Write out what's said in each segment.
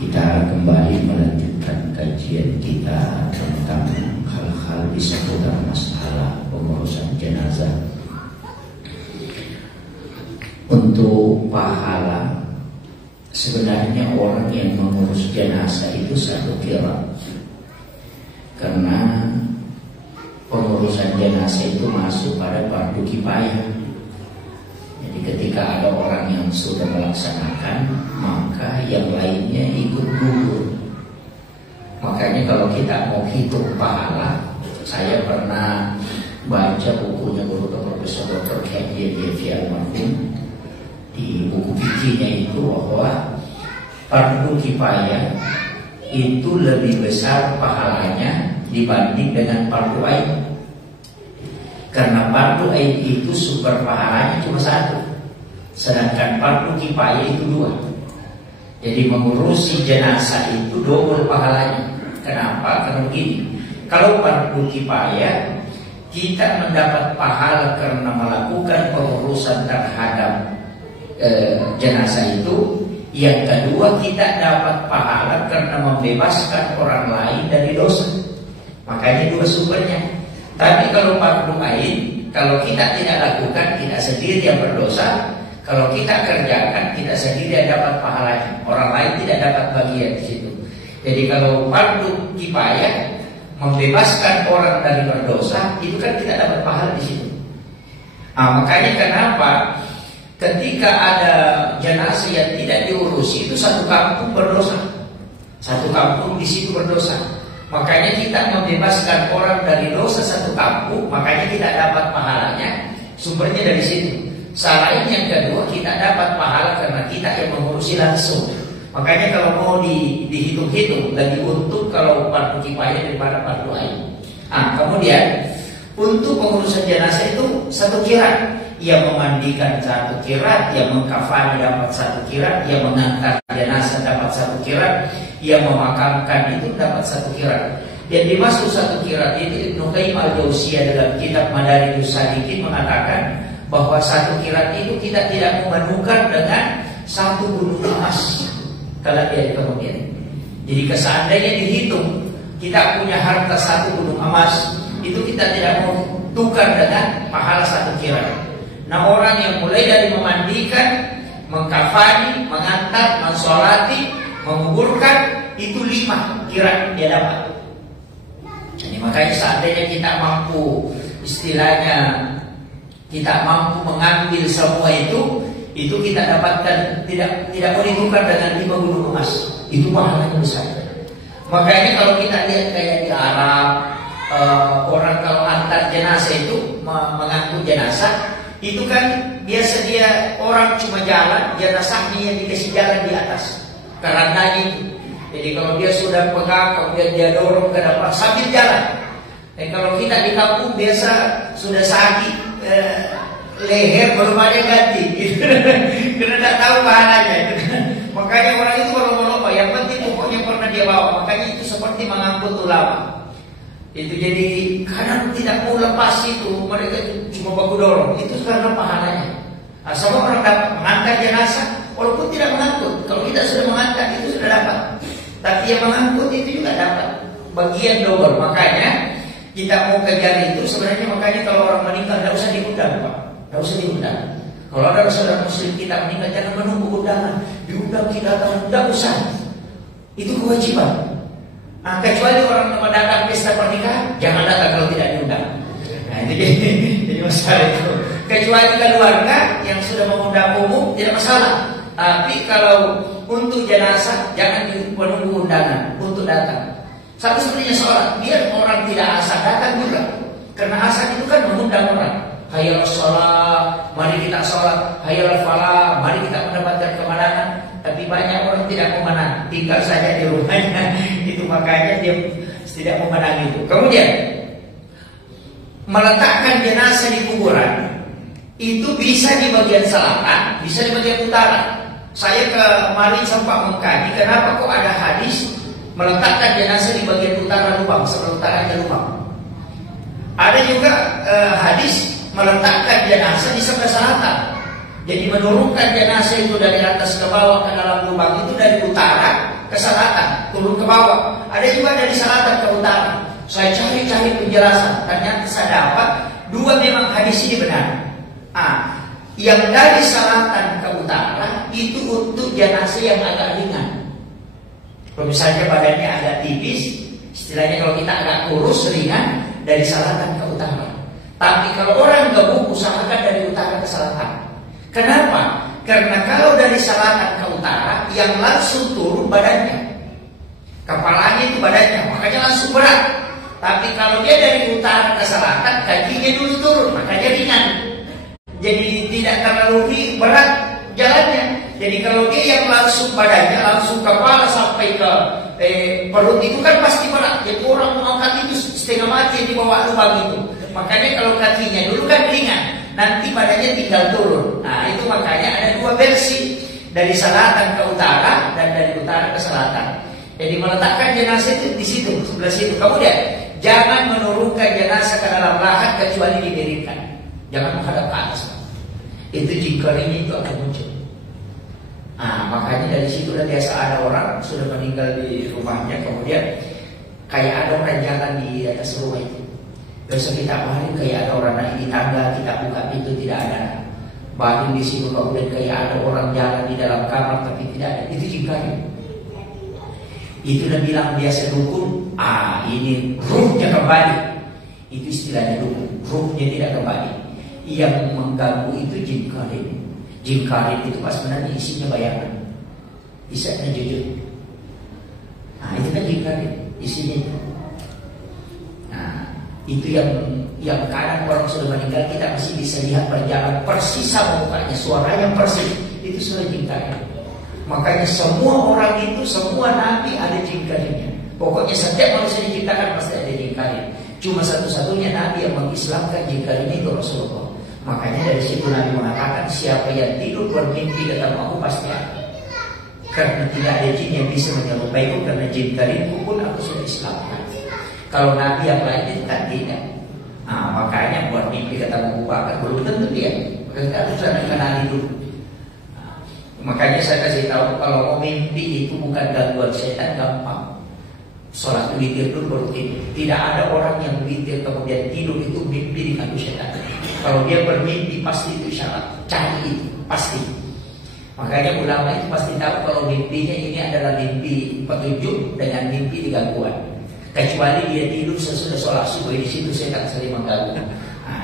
Kita kembali melanjutkan kajian kita tentang hal-hal di seputar masalah pengurusan jenazah. Untuk pahala, sebenarnya orang yang mengurus jenazah itu satu kira, karena pengurusan jenazah itu masuk pada fardu kifayah. Jadi ketika ada orang yang sudah melaksanakan, maka yang lainnya ikut gugur. Makanya kalau kita mau hitung pahala, saya pernah baca bukunya guru Profesor Dr. Khairi Devi almarhum. Di buku fikihnya itu bahwa fardu kifayah itu lebih besar pahalanya dibanding dengan fardu ain. Karena fardu ain itu sumber pahalanya cuma satu, sedangkan fardu kifayah itu dua. Jadi mengurusi jenazah itu double pahalanya. Kenapa? Karena begini, kalau fardu kifayah kita mendapat pahala karena melakukan pengurusan terhadap jenazah itu. Yang kedua, kita dapat pahala karena membebaskan orang lain dari dosa. Makanya dua sumbernya. Tapi kalau fardu ain, kalau kita tidak lakukan, kita sendiri yang berdosa. Kalau kita kerjakan, kita sendiri yang dapat pahalanya. Orang lain tidak dapat bagian di situ. Jadi kalau fardu kifayah membebaskan orang dari berdosa, itu kan kita dapat pahala di situ. Makanya kenapa ketika ada jenazah yang tidak diurusi, itu satu kampung berdosa. Satu kampung di situ berdosa. Makanya kita membebaskan orang dari dosa satu kampung, makanya kita dapat pahalanya. Sumbernya dari situ. Selain yang kedua, kita dapat pahala karena kita yang mengurusi langsung. Makanya kalau mau dihitung-hitung, lebih untung kalau fardu kifayah daripada fardu ain. Kemudian untuk pengurusan jenazah itu satu kira. Yang memandikan satu kira, yang mengkafani dapat satu kira, yang mengantar jenazah dapat satu kira, yang memakamkan itu dapat satu kira. Yang dimaksud satu kira itu Ibnu Qayyim al-Jauziyah dalam kitab Madarijus Salikin mengatakan bahwa satu kira itu kita tidak memenuhkan dengan satu gunung emas kalau dia kemudian. Jadi seandainya dihitung kita punya harta satu gunung emas, itu kita tidak mau tukar dengan pahala satu kira. Nah, orang yang mulai dari memandikan, mengkafani, mengantar, mensolati, menguburkan, itu 5 kira dia dapat. Jadi makanya seandainya kita mampu, istilahnya kita mampu mengambil semua itu kita dapatkan tidak boleh tukar dengan 5 gunung emas. Itu pahalanya besar. Makanya kalau kita lihat kayak di Arab, orang kalau antar jenazah itu mengangkut jenazah, itu kan biasa dia orang cuma jalan, jenazahnya yang dikasih jalan di atas kerandanya itu. Jadi kalau dia sudah pegang, kemudian dia dorong ke depan sambil jalan. Dan kalau kita di kampung biasa sudah sakit, leher belum ada ganti, gitu. Karena tidak tahu pahalanya. Makanya orang itu berlomba-lomba, yang penting pokoknya pernah dia bawa. Makanya itu seperti mengangkut ulama. Itu jadi kadang tidak mau lepas itu, mereka cuma baku dorong. Itu karena pahalanya. Sama orang dapat mengangkat jenazah, walaupun tidak mengangkut. Kalau kita sudah mengangkat itu sudah dapat. Tapi yang mengangkut itu juga dapat bagian double. Makanya kita mau kejar itu sebenarnya. Makanya kalau orang meninggal tidak usah diundang, Pak. Tidak usah diundang. Kalau ada saudara muslim kita meninggal, jangan menunggu undangan. Diundang kita datang, tidak usah. Itu kewajiban. Kecuali orang yang datang pesta pernikahan, jangan datang kalau tidak diundang. Jadi masalah itu. Kecuali keluarga yang sudah mengundang umum, tidak masalah. Tapi kalau untuk jenazah, jangan menunggu undangan untuk datang. Satu sebenarnya sholat, biar orang tidak asal datang juga. Karena asal itu kan mengundang orang. Hayal sholat, mari kita sholat. Hayal falah, mari kita mendapatkan kemenangan. Tapi banyak orang tidak memenang, tinggal saja di rumahnya. Itu makanya dia tidak memenang itu. Kemudian meletakkan jenazah di kuburan itu bisa di bagian selatan, bisa di bagian utara. Saya kemarin sempat mengkaji kenapa kok ada hadis meletakkan jenazah di bagian utara lubang, sebelah utaranya lubang. Ada juga hadis meletakkan jenazah di sebelah selatan. Jadi menurunkan jenazah itu dari atas ke bawah ke dalam lubang itu dari utara ke selatan, turun ke bawah. Ada juga dari selatan ke utara. Saya cari-cari penjelasan, ternyata saya dapat dua memang hadis ini benar. Yang dari selatan ke utara itu untuk jenazah yang agak ringan. Kalau misalnya badannya agak tipis, istilahnya kalau kita agak kurus ringan, dari selatan ke utara. Tapi kalau orang gemuk, usahakan dari utara ke selatan. Kenapa? Karena kalau dari selatan ke utara, yang langsung turun badannya, kepalanya itu badannya, makanya langsung berat. Tapi kalau dia dari utara ke selatan, kakinya dulu turun, makanya ringan. Jadi tidak terlalu berat jalannya. Jadi kalau dia yang langsung badannya, langsung kepala sampai ke perut itu kan pasti berat. Jadi orang mengangkat itu setengah mati di bawah lubang itu. Makanya kalau kakinya dulu kan ringan, nanti badannya tinggal turun. Nah itu makanya ada dua versi, dari selatan ke utara dan dari utara ke selatan. Jadi meletakkan jenazah itu di situ, sebelah situ. Kemudian jangan menurunkan jenazah ke dalam lahat kecuali didirikan. Jangan menghadap ke atas. Itu jingkarinya itu akan muncul. Makanya dari situ udah biasa ada orang sudah meninggal di rumahnya, kemudian kayak ada orang jalan di atas rumah itu. Besok kita balik kayak ada orang naik di tangga, kita buka pintu tidak ada. Balik di situ kemudian kayak ada orang jalan di dalam kamar tapi tidak ada. Itu jingkari. Itu udah bilang biasa dukun. Ini ruhnya kembali. Itu istilahnya dukun. Ruhnya tidak kembali. Yang mengganggu itu jin karim. Jin karim itu pas sebenarnya isinya bayangan, isinya jujur. Itu kan jin karim isinya itu. Itu yang kadang orang sudah meninggal kita masih bisa lihat berjalan persis sama mukanya, suaranya persis. Itu sudah jin karim. Makanya semua orang itu, semua nabi ada jin karimnya. Pokoknya setiap manusia diciptakan pasti ada jin karim. Cuma satu-satunya nabi yang mengislamkan jin karim itu Rasulullah. Makanya dari situ Nabi mengatakan siapa yang tidur bermimpi ketemu aku pasti ada. Karena tidak ada jin yang bisa menyerupaiku, karena jin karimku pun aku sudah islamkan. Kalau Nabi yang lain itu kan tidak. Makanya buat mimpi ketemu Abu Bakar belum tentu dia. Maka kita harus kenali dulu. Makanya saya kasih tahu kalau mau mimpi itu bukan gangguan setan, gampang. Sholat witir dulu baru tidur. Tidak ada orang yang witir kemudian tidur itu mimpi diganggu setan. Kalau dia bermimpi pasti itu syarat, cari itu pasti. Makanya ulama itu pasti tahu kalau mimpinya ini adalah mimpi petunjuk dengan mimpi digangguan. Kecuali dia tidur sesudah sholat subuh, di situ setan sering mengganggu.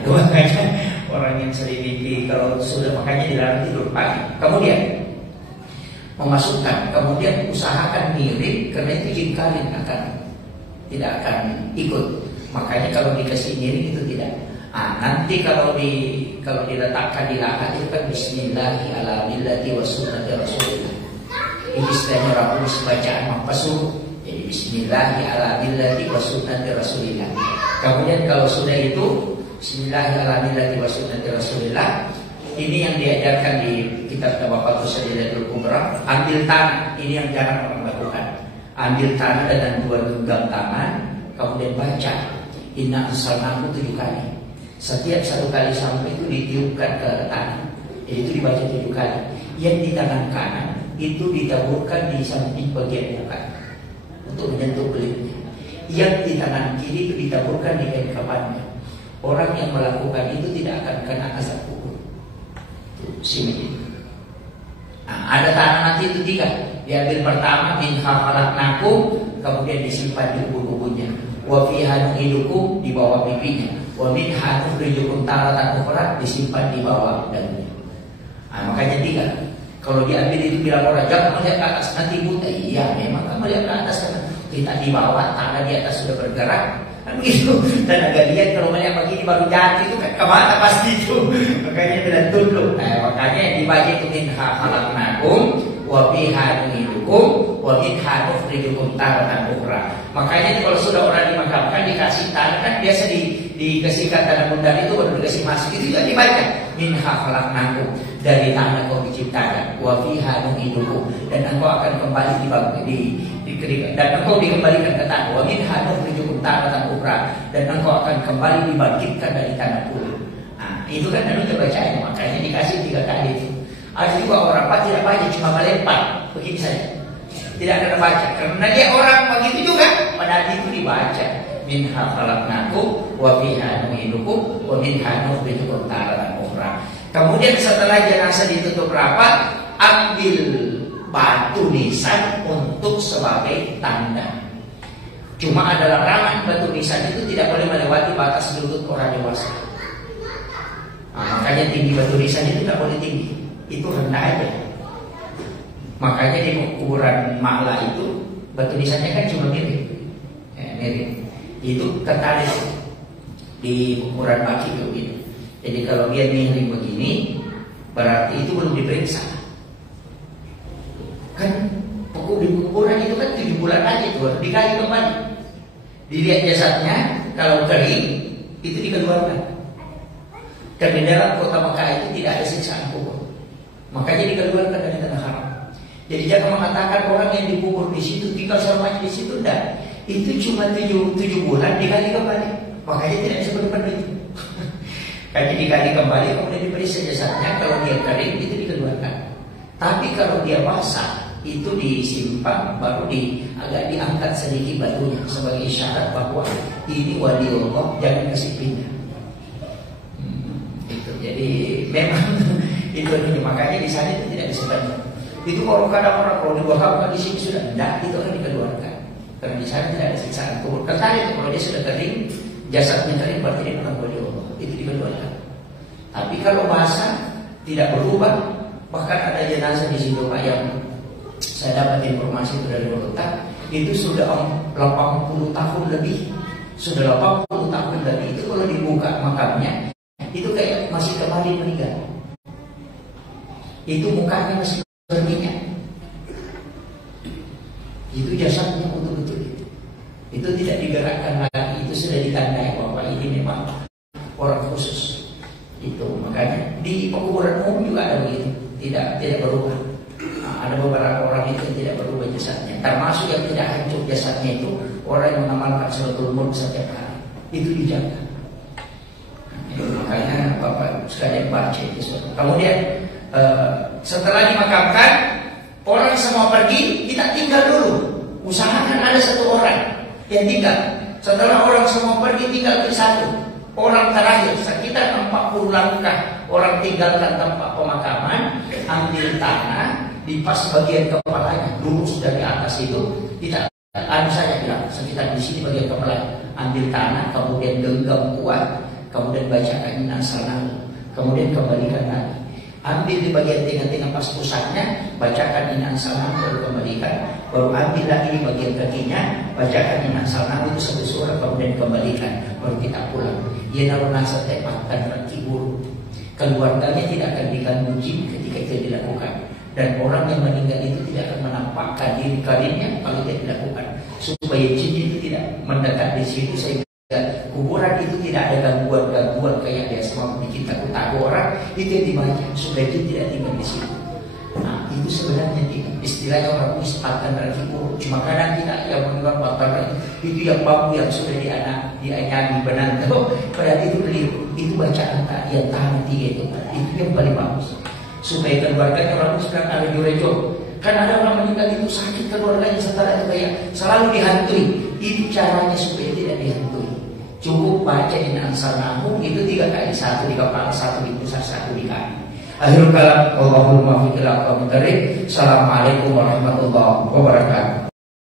Itu makanya orang yang sering mimpi kalau sudah, makanya dilarang tidur pagi. Kemudian memasukkan, kemudian usahakan mirip, karena itu jin karim tidak akan ikut. Makanya kalau dikasih miring itu tidak. Nanti kalau diletakkan di lahat itu kan Bismillahirrahmanirrahim wa sunnati Rasulillah. Ini istilahnya orang bacaan maqsur. Jadi Bismillahirrahmanirrahim wa sunnati Rasulillah. Kemudian kalau sudah itu Bismillahirrahmanirrahim wa sunnati Rasulillah. Ini yang diajarkan di kitab Tabaqatus Shadidatul Kubra. Ambil tangan, ini yang jarang orang lakukan. Ambil tangan dengan dua genggam tangan, kemudian baca Inna anzalnahu 7 kali. Setiap 1 kali sampai itu ditiupkan ke tangan. Jadi itu dibaca 7 kali. Yang di tangan kanan itu ditaburkan di samping bagian muka untuk menyentuh kulitnya. Yang di tangan kiri itu ditaburkan di kain kafannya. Orang yang melakukan itu tidak akan kena azab kubur. Sini. Ada tangan nanti itu 3. Diambil pertama min khalaqnakum, kemudian disimpan di ubun-ubunnya. Wa fiha nu'idukum, di bawah pipinya. Wa minha nukhrijukum taratan ukhra, disimpan di bawah dagunya. Makanya 3. Kalau diambil itu bilang orang jangan melihat ke atas nanti buta. Iya, memang kamu melihat ke atas karena kita di bawah, tangan di atas sudah bergerak. Kan begitu. Dan agak lihat kalau melihat begini baru jatuh itu kan kemana pasti itu. Makanya tidak tunduk. Makanya dibaca itu minha khalaqnakum wa fiha nu'idukum wa minha nukhrijukum taratan ukhra. Makanya kalau sudah orang dimakamkan dikasih tanah kan biasa dikasihkan tanah bundar itu baru dikasih masuk itu juga dibaca minha khalaqnakum, dari tanah kau diciptakan, wa fiha nu'idukum, dan engkau akan kembali dan engkau dikembalikan ke tanah, wa minha nukhrijukum taratan ukhra, dan engkau akan kembali dibangkitkan dari tanah pula. Itu kan namanya bacanya, makanya dikasih 3 kali itu. Ada juga orang tidak baca, cuma melempar begini saja. Tidak ada baca karena dia orang begitu juga. Padahal itu dibaca. Minha khalaqnakum wa fiha nu'idukum wa minha nukhrijukum taratan ukhra. Kemudian setelah jenazah ditutup rapat, ambil batu nisan untuk sebagai tanda. Cuma ada larangan batu nisan itu tidak boleh melewati batas lutut orang dewasa. Nah, makanya tinggi batu nisan itu tidak boleh tinggi, itu rendah aja. Makanya di ukuran ma'la itu batu nisannya kan cuma mirip, mirip. Itu ketarik di ukuran kaki begini. Jadi kalau dia miring begini, berarti itu belum diperiksa. Kan ukuran itu kan 7 bulan aja tuh, dikali kembali. Dilihat jasadnya, kalau kering itu dikeluarkan. Dan di dalam kota Mekah itu tidak ada siksaan kubur, makanya dikeluarkan dari tanah haram. Jadi jangan mengatakan orang yang dikubur di situ tinggal selamanya di situ, enggak. Itu cuma 7 bulan dikali kembali, makanya tidak bisa berdepan itu. Jadi dikali kembali kemudian diperiksa jasadnya, kalau dia kering itu dikeluarkan. Tapi kalau dia basah itu disimpan, baru agak diangkat sedikit batunya sebagai isyarat bahwa ini wali Allah, jangan kasih pindah. Itu jadi memang itu makanya di sana itu tidak disimpan. Itu kalau kadang orang kalau dibawa di sini sudah tidak, itu akan dikeluarkan. Karena di sana tidak ada siksaan kubur. Kata itu kalau dia sudah kering, jasadnya kering berarti dia bukan wali Allah, itu dikeluarkan. Tapi kalau basah tidak berubah, bahkan ada jenazah di situ Pak yang saya dapat informasi itu dari dokter, itu sudah 80 tahun lebih, sudah 80 tahun lebih. Itu kalau dibuka makamnya, itu kayak masih kembali meninggal. Itu mukanya masih berminyak. Itu jasadnya betul-betul itu tidak digerakkan lagi, itu sudah ditandai bahwa ini memang orang khusus. Itu makanya di pekuburan umum juga ada begitu, tidak berubah. Ada beberapa orang itu yang tidak berubah jasadnya, termasuk yang tidak hancur jasadnya itu orang yang mengamalkan salatul maut setiap hari, itu dijaga. Makanya Bapak sekalian baca itu. Kemudian setelah dimakamkan, orang semua pergi, kita tinggal dulu. Usahakan ada satu orang yang tinggal. Setelah orang semua pergi, tinggal satu orang terakhir, sekitar 40 langkah orang tinggalkan tempat pemakaman, ambil tanah, dipas bagian kepalanya, lurus dari atas itu, tidak saya bilang, sekitar di sini bagian kepala, ambil tanah, kemudian genggam kuat, kemudian bacakan inna sallallahu, kemudian kembalikan lagi. Ambil di bagian tengah-tengah pas pusatnya, bacakan inna sallallahu, baru kembalikan, baru ambil lagi di bagian kakinya, bacakan inna sallallahu itu satu surah, kemudian kembalikan, baru kita pulang. Ia naruna setepatkan kaki buruk. Keluarganya tidak akan diganggu jin ketika itu dilakukan. Dan orang yang meninggal itu tidak akan menampakkan diri karirnya kalau tidak dilakukan, supaya jin itu tidak mendekat di situ, sehingga kuburan itu tidak ada gangguan-gangguan kayak dia semua bikin takut orang itu yang dibaca supaya jin tidak tinggal di situ. Nah itu sebenarnya istilahnya orang mustahkan kaki buruk. Cuma kadang kita yang mengenal bakar itu yang bambu yang sudah dianyami benar tuh, padahal itu keliru. Itu bacaan yang tahan 3 itu yang paling bagus. Supaya keluarganya orang sekarang ada rejo. Kan ada orang meninggal itu sakit keluarganya, setelah itu kayak selalu dihantui. Itu caranya supaya tidak dihantui. Cukup baca inna sallallahu itu 3 kali, 1 di kepala, 1 di pusat, 1 di kaki. Akhirul kalam, wallahul muwaffiq ila aqwamit thoriq. Assalamualaikum warahmatullahi wabarakatuh.